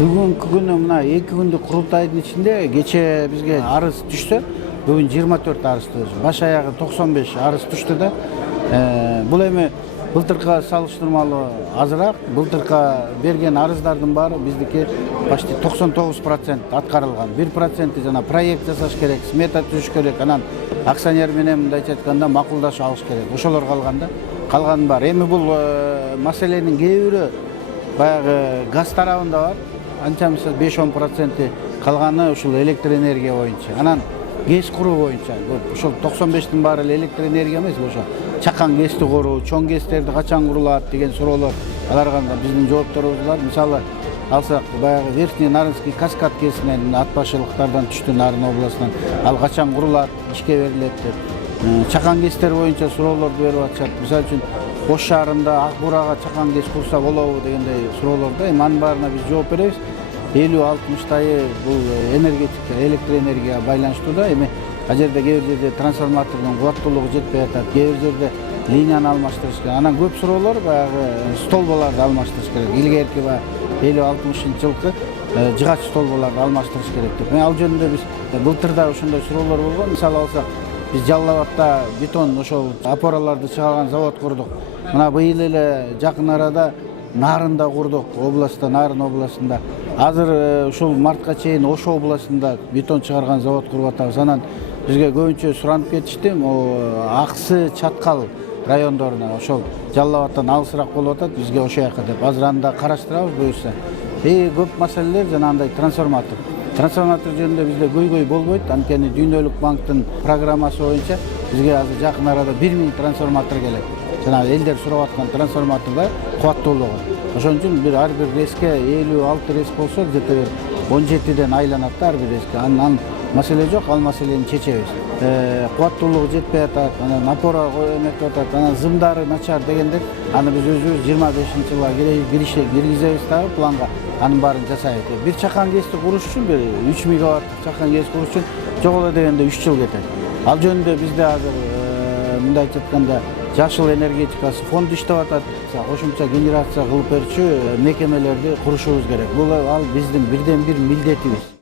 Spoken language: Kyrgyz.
Бүгүнкү күнү мына 2 күндүк курултайдын ичинде кече бизге арыз түшсө, бүгүн 24 арыз түштү. Баш аягы 95 арыз түштү да. Бул эми былтыркыга салыштырмалуу азыраак. Былтыркы берген арыздардын баары биздики почти 99% аткарылган. 1% жана проект жасаш керек, смета түзүш керек, анан акционер менен мындайча айтканда макулдашып алыш керек. Ошолор калганда, калганын бар. Эми бул маселенин кээ бирөө баягы газ тарабында бар. Анчамысы 5-10% калганы ушул электр энергия боюнча. Анан ГЭС куруу боюнча ошол 95-тин баары эле электр энергия эмес, ошо чакан ГЭСти куруу, чоң ГЭСтерди качан курулат деген суроолор аларга биздин жоопторубуз бар. Мисалы алсак, баягы Верхний Нарынский Каскад ГЭСинен ат башылыктардан түштү, Нарын областынан. Ал качан курулат, ишке берилет деп. Чакан ГЭСтер боюнча суроолорду берип атышат. Мисалы үчүн Ош шаарында Ак Буурага чакан ГЭС курса болобу дегендей суроолорду эми анын баарына биз жооп беребиз. 50-60 бул энергетика, электр энергия байланыштуу да. Эми ал жерде кээ бир жерде трансформатордун кубаттуулугу жетпей атат, кээ бир жерде линияны алмаштырыш керек. Анан көп суроолор баягы столбаларды алмаштырыш керек. Илгерки баягы 50-60 жылкы жыгач столбаларды алмаштырыш керек деп. Ал жөнүндө биз былтырда ошондой суроолор болгон. Мисалы алсак, биз Жалал Абадта бетон ошол опораларды чыгарган завод курдук. Мына быйыл эле жакын арада Нарында курдук, областта, Нарын областында. Азыр ушул мартка чейин Ош областында бетон чыгарган завод куруп атабыз. Анан бизге көбүнчө суранып кетишти, Аксы, Чаткал райондоруна, ошол Жалал Абадтан алысыраак болуп атат, бизге ошол жака деп. Азыр аны да караштырабыз буюрса. Көп маселелер жанагындай трансформатор. Трансформатор жөнүндө бизде көйгөй болбойт, анткени Дүйнөлүк банктын программасы боюнча бизге азыр жакын арада 1000 трансформатор келет. Жана элдер сурап аткан трансформаторда кубаттуулугу. Ошон үчүн ар бир реске 56 реск болсо, где-то 17ден айланат да ар бир реске. Анан маселе жок, ал маселени чечебиз. Кубаттуулугу жетпей атат, анан опора эметип атат, анан зымдары начар дегендер, аны биз өзүбүз 25-жылга киргизебиз дагы планга. Анын баарын жасайбыз. Бир чакан ГЭСти куруш үчүн 3 мегаватт чакан ГЭС куруш үчүн жок эле дегенде 3 жыл кетет. Ал жөнүндө бизде азыр мындайча айтканда жашыл энергетикасы фонду иштеп атат. Кошумча генерация кылып берчү мекемелерди курушубуз керек. Бул ал биздин бирден бир милдетибиз.